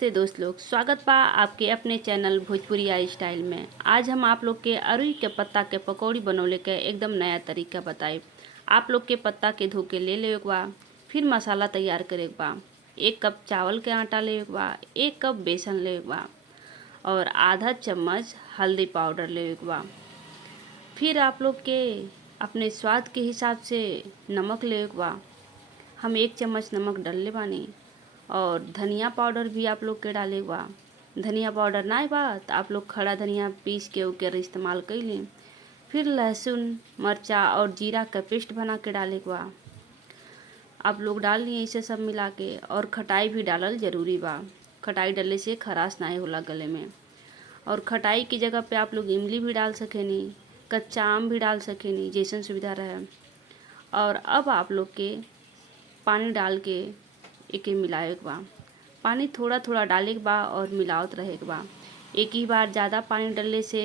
नमस्ते दोस्त लोग, स्वागत बा आपके अपने चैनल भोजपुरिया स्टाइल में। आज हम आप लोग के अरुई के पत्ता के पकौड़ी बनौले के एकदम नया तरीका बताई। आप लोग के पत्ता के धो के ले लेवे के बा, फिर मसाला तैयार करे के बा। 1 कप चावल के आटा लेवे के बा, 1 कप बेसन लेवे के बा और आधा चम्मच हल्दी पाउडर लेवे के बा। फिर आप लोग के अपने स्वाद के हिसाब से नमक लेवे के बा। हम 1 चम्मच नमक डालले बानी और धनिया पाउडर भी आप लोग के डाले बा। धनिया पाउडर ना बा तो आप लोग खड़ा धनिया पीस के ओकर इस्तेमाल कर लें। फिर लहसुन मर्चा और जीरा का पेस्ट बना के डाले बा। आप लोग डाल लिए इसे सब मिला के। और खटाई भी डालल जरूरी बा, खटाई डालने से खराश ना होला गले में। और खटाई की जगह पे आप लोग इमली भी डाल सकेनी, कच्चा आम भी डाल सकेनी, जैसन सुविधा रहे। और अब आप लोग के पानी डाल के एके मिलावे के बा। पानी थोड़ा थोड़ा डाले के बा और मिलावत रहे के बा। एक ही बार ज़्यादा पानी डालने से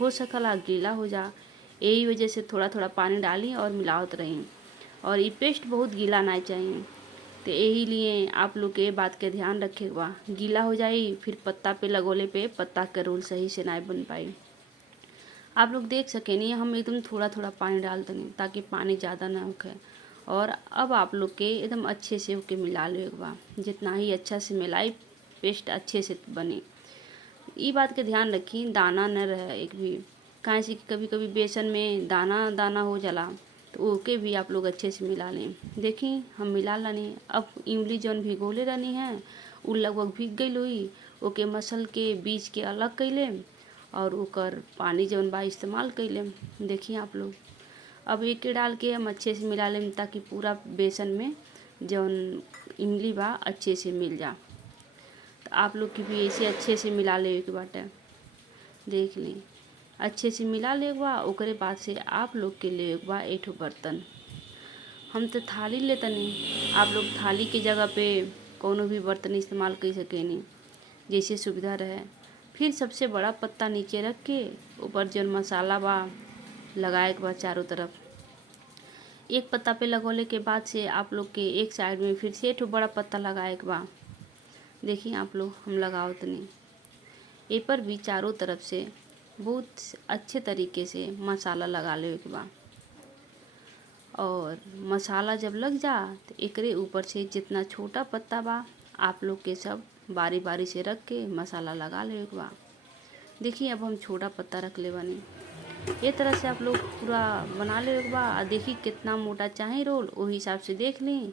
हो सकला गीला हो जा, यही वजह से थोड़ा थोड़ा पानी डाली और मिलावत रही। और ये पेस्ट बहुत गीला ना चाहिए, तो यही लिए आप लोग के बात के ध्यान रखे के बा। गीला हो जाई फिर पत्ता पे लगोले पे पत्ता के रोल सही से ना बन पाई। आप लोग देख सकेनी हम एकदम थोड़ा थोड़ा पानी डाल देंगे ताकि पानी ज़्यादा ना होके। और अब आप लोग के एकदम अच्छे से होके मिला ले एक बार। जितना ही अच्छा से मिलाई पेस्ट अच्छे से बने। ये बात के ध्यान रखी दाना न रहे एक भी, काहे से कभी कभी बेसन में दाना दाना हो जाला, तो ओके भी आप लोग अच्छे से मिला लें। देखी हम मिला लानी। अब इमली जौन भिगोले रहनी है उ लगभग भीग गई हुई, ओके मसल के बीज के अलग कैले और ओकर पानी जौन बा इस्तेमाल कैले। देखिए आप लोग अब एक डाल के हम अच्छे से मिला लें ताकि पूरा बेसन में जौन इमली बा अच्छे से मिल जा। तो आप लोग की भी ऐसे अच्छे से मिला ले के बाटे। देख लें अच्छे से मिला ले बा। ओकरे बाद से आप लोग के ले बा एक बर्तन। हम तो थाली ले तनी, आप लोग थाली के जगह पे कोनो भी बर्तन इस्तेमाल कर सकेनी, जैसे सुविधा रहे। फिर सबसे बड़ा पत्ता नीचे रख के ऊपर जौन मसाला बा लगाए के बाद चारों तरफ। एक पत्ता पे लगोले के बाद से आप लोग के एक साइड में फिर से एक बड़ा पत्ता लगाए के बा। देखिए आप लोग हम लगाओ तनी ए पर भी चारों तरफ से बहुत अच्छे तरीके से मसाला लगा ले के बा। और मसाला जब लग जा तो एकरे ऊपर से जितना छोटा पत्ता बा आप लोग के सब बारी बारी से रख के मसाला लगा ले के बा। देखिए अब हम छोटा पत्ता रख ले बानी। ये तरह से आप लोग पूरा बना ले एक बार। देखिए कितना मोटा चाहे रोल वही हिसाब से देख लें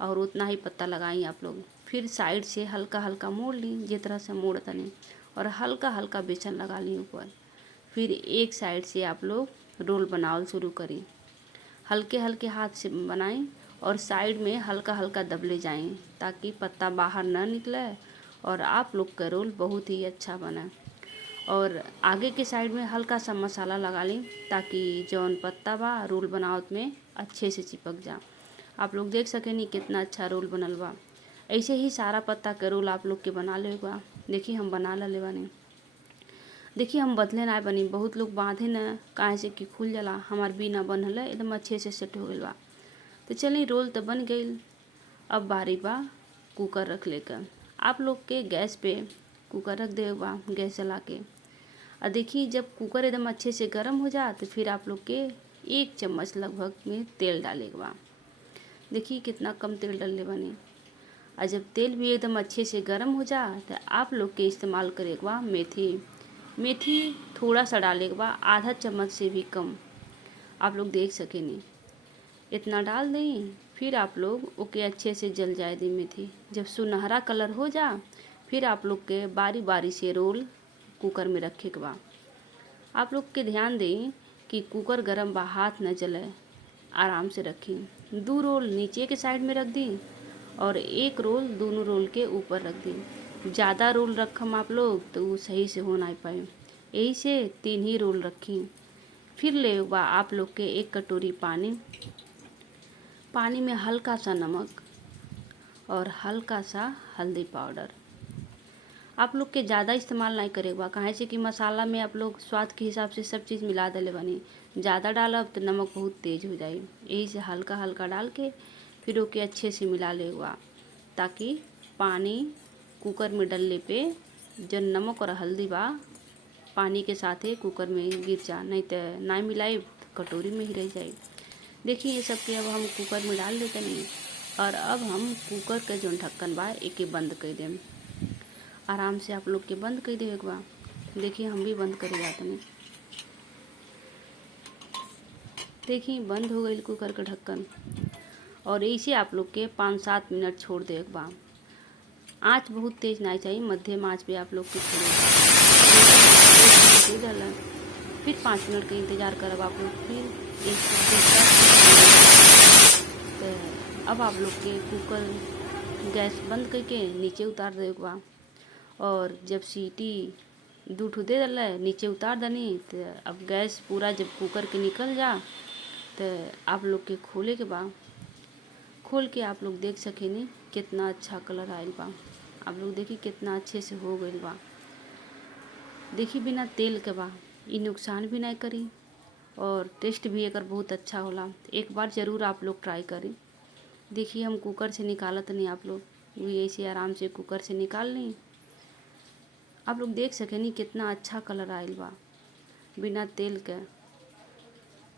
और उतना ही पत्ता लगाई आप लोग। फिर साइड से हल्का हल्का मोड़ ली, जिस तरह से मोड़ तनी, और हल्का हल्का बेसन लगा ली ऊपर। फिर एक साइड से आप लोग रोल बनावल शुरू करी। हल्के हल्के हाथ से बनाएं और साइड में हल्का हल्का दबले जाएं ताकि पत्ता बाहर ना निकले और आप लोग का रोल बहुत ही अच्छा बने। और आगे के साइड में हल्का सा मसाला लगा ली ताकि जौन पत्ता बा रोल बनावत में अच्छे से चिपक जा। आप लोग देख सकेनी कितना अच्छा रोल बनल बा। ऐसे ही सारा पत्ता के रोल आप लोग के बना ले बा। देखिए हम बना ले बानी। देखिए हम बदले ना बनी, बहुत लोग बांधे न काहे से कि खुल जाला, हमार भी ना बनल है, एकदम अच्छे से सेट हो गई बा। तो चलिए रोल तो बन गई। अब बारी बा कुकर रख लेकर। आप लोग के गैस पे कुकर रख दे बा, गैस जला के। और देखिए जब कुकर एकदम अच्छे से गर्म हो जा तो फिर आप लोग के 1 चम्मच लगभग में तेल डाले के बा। देखिए कितना कम तेल डालले बनी। और जब तेल भी एकदम अच्छे से गर्म हो जा तो आप लोग के इस्तेमाल करे के बा मेथी। मेथी थोड़ा सा डाले के बा, आधा चम्मच से भी कम। आप लोग देख सकेनी इतना डाल दें। फिर आप लोग ओके अच्छे से जल जाए दी मेथी। जब सुनहरा कलर हो जा फिर आप लोग के बारी बारी से रोल कुकर में रखे के बा। आप लोग के ध्यान दें कि कुकर गरम बा, हाथ न जले, आराम से रखें। 2 रोल नीचे के साइड में रख दी और 1 रोल दोनों रोल के ऊपर रख दी। ज़्यादा रोल रखम आप लोग तो वो सही से हो ना पाए, यही से 3 ही रोल रखी। फिर ले बा आप लोग के 1 कटोरी पानी। पानी में हल्का सा नमक और हल्का सा हल्दी पाउडर। आप लोग के ज़्यादा इस्तेमाल नहीं करे बा, काहे से कि मसाला में आप लोग स्वाद के हिसाब से सब चीज़ मिला देले बनी। ज़्यादा डालब तो नमक बहुत तेज हो जाए, यही से हल्का हल्का डाल के फिर ओके अच्छे से मिला ले बा ताकि पानी कुकर में डलले पे जो नमक और हल्दी बा पानी के साथे कुकर में गिर जा, नहीं तो ना मिलाई कटोरी में ही रह जाए। देखिए ये सब के अब हम कुकर में डाल देते नहीं और अब हम कुकर के जो ढक्कन बा एके बंद कर देम। आराम से आप लोग के बंद कर दे एक बार। देखिए हम भी बंद करे जाते नहीं। देखिए बंद हो गई कुकर का ढक्कन और ऐसे आप लोग के 5-7 मिनट छोड़ दे एक बार। आँच बहुत तेज़ नहीं चाहिए, मध्यम आँच पे आप लोग के छोड़े डाला। फिर 5 मिनट का इंतज़ार करब आप लोग। फिर एक तो अब आप लोग के कुकर गैस बंद करके नीचे उतार दे एक बार। और जब सीटी 2 ठो दे डाला नीचे उतार दनी तो अब गैस पूरा जब कुकर के निकल जा तो आप लोग के खोले के बाद खोल के आप लोग देख सकेनी कितना अच्छा कलर आयल बा। आप लोग देखिए कितना अच्छे से हो गई बा। देखिए बिना तेल के बा, ये नुकसान भी नहीं करी और टेस्ट भी एकर बहुत अच्छा होला। एक बार ज़रूर आप लोग ट्राई करी। देखिए हम कुकर से निकालत नहीं, आप लोग भी ऐसे आराम से कुकर से निकाल ली। आप लोग देख सकेनी कितना अच्छा कलर आयल बा बिना तेल के।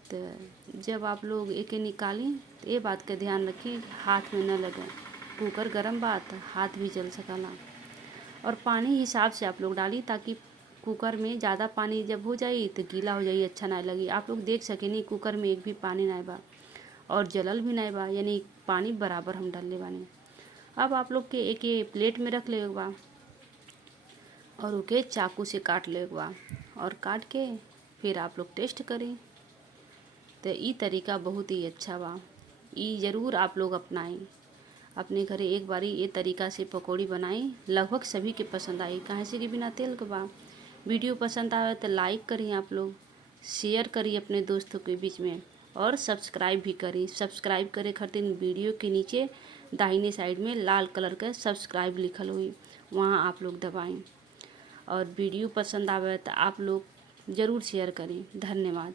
तो जब आप लोग एके निकाली तो ये बात का ध्यान रखिए हाथ में न लगे। कुकर गरम बा तो हाथ भी जल सकला। और पानी हिसाब से आप लोग डाली ताकि कुकर में ज़्यादा पानी जब हो जाए तो गीला हो जाए, अच्छा ना लगी। आप लोग देख सकेनी कुकर में एक भी पानी नहीं बा और जलल भी नहीं बा, यानी पानी बराबर हम डालले बानी। अब आप लोग के एक प्लेट में रख ले बा और ओके चाकू से काट ले बा और काट के फिर आप लोग टेस्ट करी। तो ये तरीका बहुत ही अच्छा बा, ये ज़रूर आप लोग अपनाएं अपने घरे। एक बारी ये तरीका से पकौड़ी बनाई, लगभग सभी के पसंद आई, कहाँ से कि बिना तेल के बा। वीडियो पसंद आवे तो लाइक करिए आप लोग, शेयर करिए अपने दोस्तों के बीच में और सब्सक्राइब भी करिए। सब्सक्राइब करे खातिर वीडियो के नीचे दाहिने साइड में लाल कलर का सब्सक्राइब लिखल हुई, वहाँ आप लोग दबाएं। और वीडियो पसंद आवे तो आप लोग ज़रूर शेयर करें। धन्यवाद।